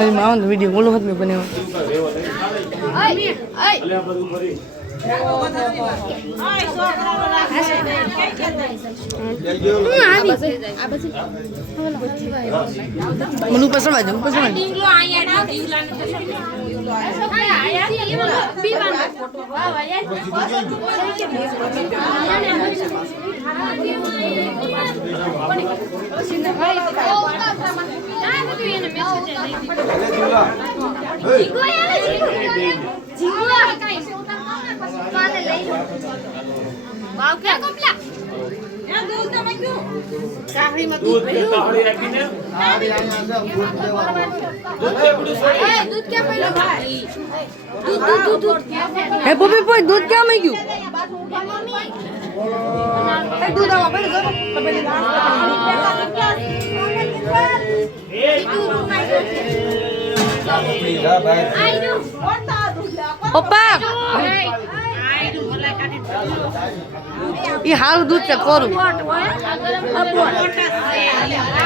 ફરી માં આવો ને વીડિયો બોલો હોત મેં બનાવ્યો મને ઉપર ભાઈ સવા જાઉં ઉપર સવા જાઉં હે પપ્પી પોઈ દૂધ ક્યાં મેં ગયું એ દૂધ આવો પેલું પપ્પા એ હારું દૂધ છે કોરું?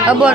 અબોર.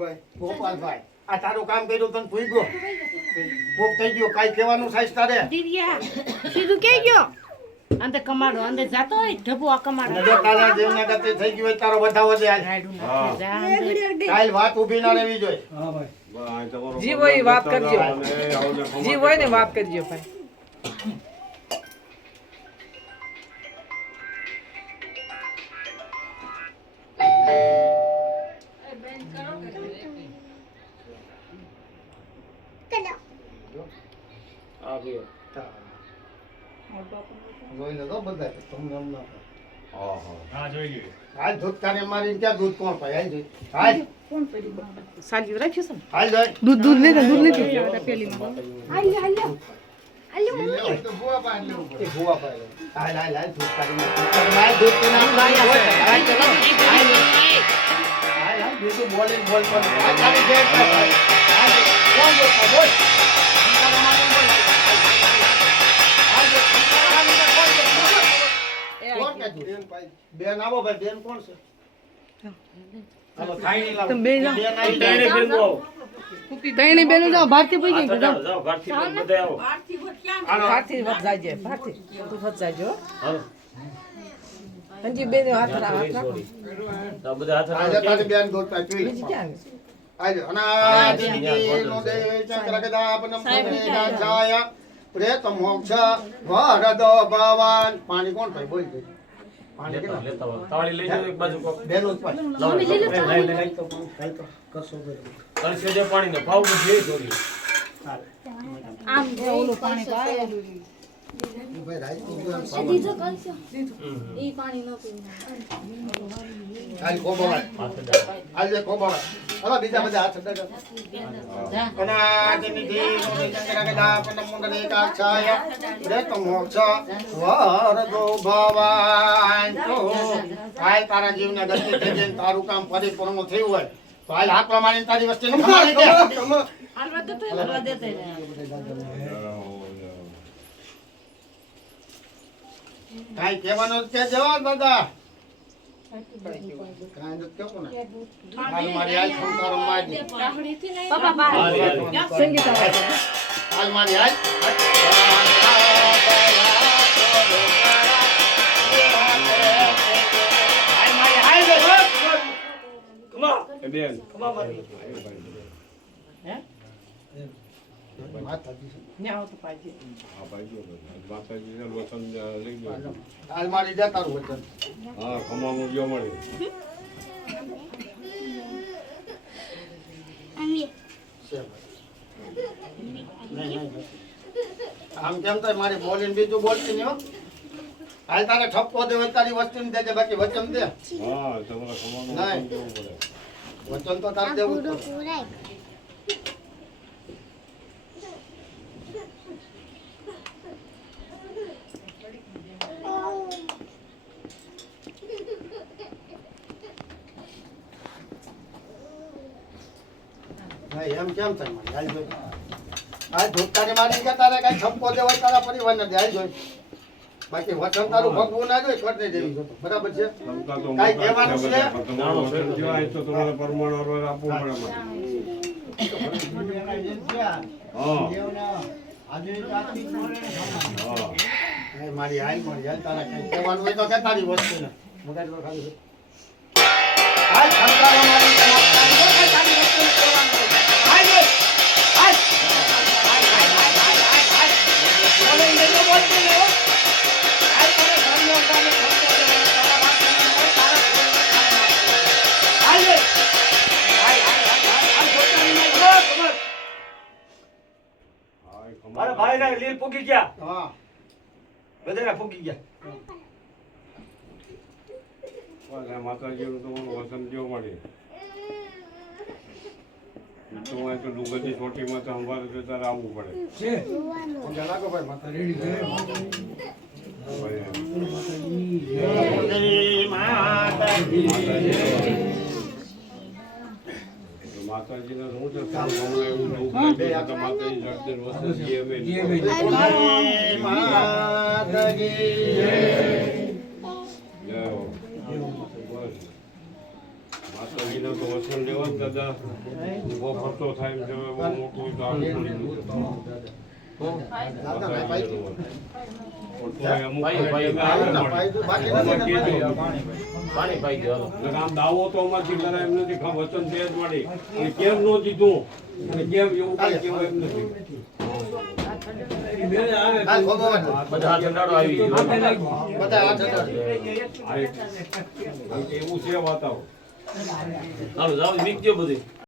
ગોપાલભાઈ. ગોપાલભાઈ આ તારું કામ કર્યું તને ભૂઈ ગયો? ભૂખ થઈ ગયો. કાઈ કહેવાનું સાઈઝ તારે? સીધું ગયો? અંદર કમાડો અંદર જાતો હોય ઢબુ આ કમાડો. નજર તારા જેવના ગતિ થઈ ગયો હોય તારો વધાવો દે. કાલ વાત ઊભી ના રહેવી જોઈએ. જી હોય એ વાત કરજો. ને વાત કરજો ભાઈ. જોઈ લેજો બધા તમને એમ ના હાલ દૂધ તારે મારી ક્યાં દૂધ કોણ પાય? હાલ. સાલી રાખ્યું છે હાલ. દૂધ દૂધ લેતા લેતા ભૂવા હાલ હાલ હાલ દૂધ તારી મારી. દૂધ પીને આમ લાયા હોય. હાલ ચલો. હાલ. હાલ બીજું બોલીને બોલ. હાલ તારી હાલ બોલ. કોણ બેન આવો ભાઈ બેન કોણ છે? હાલો થાળી લાવો. તમે બે જાઓ. બેન આવી જાય. ત્રણેય બેનો જાઓ ભારતી પડી ગઈ જાઓ ભારતી વધ જાજે ભારતી તું વધ જાજો હંજી બેન હાથ રા- હાથ રાખો. આજે તારી બેન ગોતવા જોઈ. બીજી ક્યાં ગઈ? આજે અનાદિનિધિનો દેવ ચક્રગદાપનમ પ્રવેદાચાય પ્રેત મોક્ષ વરદો ભવાન. પાણી કોણ થાય બોલી પાણી કેટલા? પીવું. આજે કોબાવાય. હાલ જે કોબાવાય. હાલો બીજા બધા હાથ કરો. વરદો ભવાંતો. તારા જીવને ગતિ થઈ જઈને તારું કામ પરિપૂર્ણ થયું હોય તો હાલ હાથ પ્રમાણે તારી વસ્તી કે કહેવાનું દાદા કાંઈ ને. મારી હાલ સંસાર દે. હાલ મારી હાલ હાલ મારી હાલ દે. બેન માતાજી. ન્યા આવો તો પાછી. હા ભાઈ જો માતાજીને વચન લઈ ગયો હાલ મારી દે તારું વચન. હા ખમાનું જો મળે છે ભાઈ. નહીં, નહીં. આમ કેમ થાય? મારી બોલીને બીજું બોલતી નહીં હો. હાલ તારે ઠપકો દે તારી વસ્તુ દેજે બાકી વચન દે. હા તમારા ખમાનું નહીં. વચન દેવું પડે. વચન તો તારે દેવું પડે. એમ કેમ થાય મારી? હાલ જોઈ. આ મારી કે તારે કાંઈ ઠપકો દેવો તારા પરિવારને દે. હાલ જોઈ. બાકી વચન તારું ભગવું ના જોઈએ નહીં દેવી બરાબર છે તો કહેવાનું છે તો તમારે પરમાણ આપવું પડે મને. મારી હાલ હાલ તારા કઈ કહેવાનું હોય તો કે તારી વસ્તુ ને મગજ ખાલી છે. હાલ લીલ પૂકી ગયા. હા. બધાના પૂકી ગયા. આ માતાજીનું તમારું વચન જો મળે? તો હોય તો ડુંગરની ચોટીમાં તો અમારે તો તારે આવવું પડે. લાગો ભાઈ માતા રેડી તો છે સારું ગમે એવું તો માતાજી વચન જીવે જય હો. બસ. તો વસન લેવા જ દાદા. બહુ ખર્ચો થાય એમ છે બહુ મોટું દાવો તો અમારથી કરાય એમ નથી વચન અને કેમ નો દીધું અને કેમ એવું કઈ કેવું એમ નથી એવું છે વાતાવરણ હાલો જાવ વીકજો બધું.